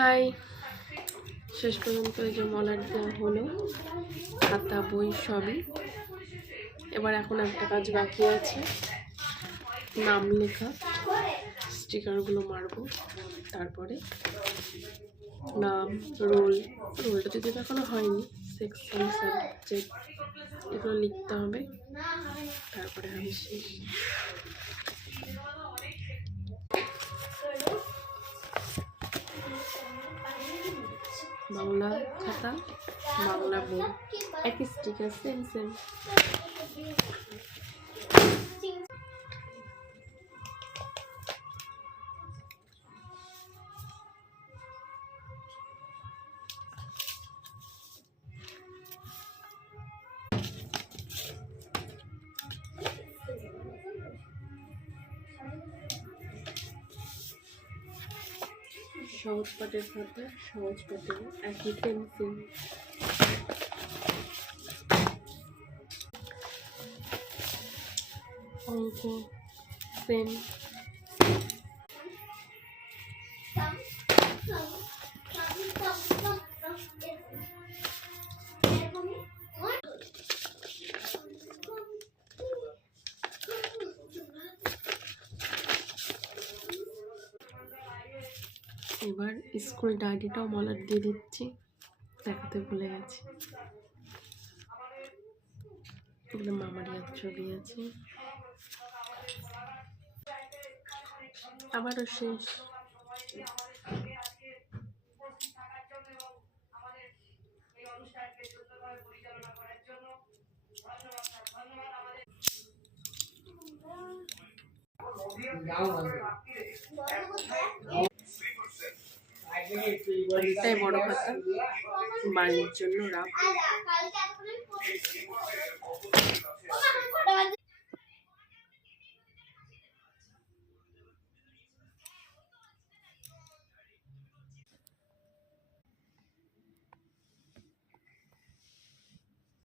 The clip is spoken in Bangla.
হাই, শেষ পর্যন্ত এই যে মলাট দেওয়া হলো, খাতা বই সবই। এবার এখন একটা কাজ বাকি আছে, নাম লেখা, স্টিকারগুলো মারবো, তারপরে নাম, রোলটা যদি এখনো হয়নি, সেকশন, সাবজেক্ট এগুলো লিখতে হবে, তারপরে আমি শেষ। বাংলা খাতা, বাংলা বই, একই স্টিকার, সেম সেম। সহজ পাঠের খাতা, সহজ পাঠের একই পেন্সিল। অঙ্ক সেম। এবার স্কুল ডায়েরিটাও মলাট দিয়ে দিচ্ছি, দেখাতে ভুলে গেছি। এগুলো মামারিয়ার ছবি আছে। আবারও শেষ। একটাই বড় খাতা, বাড়ির জন্য রাখ।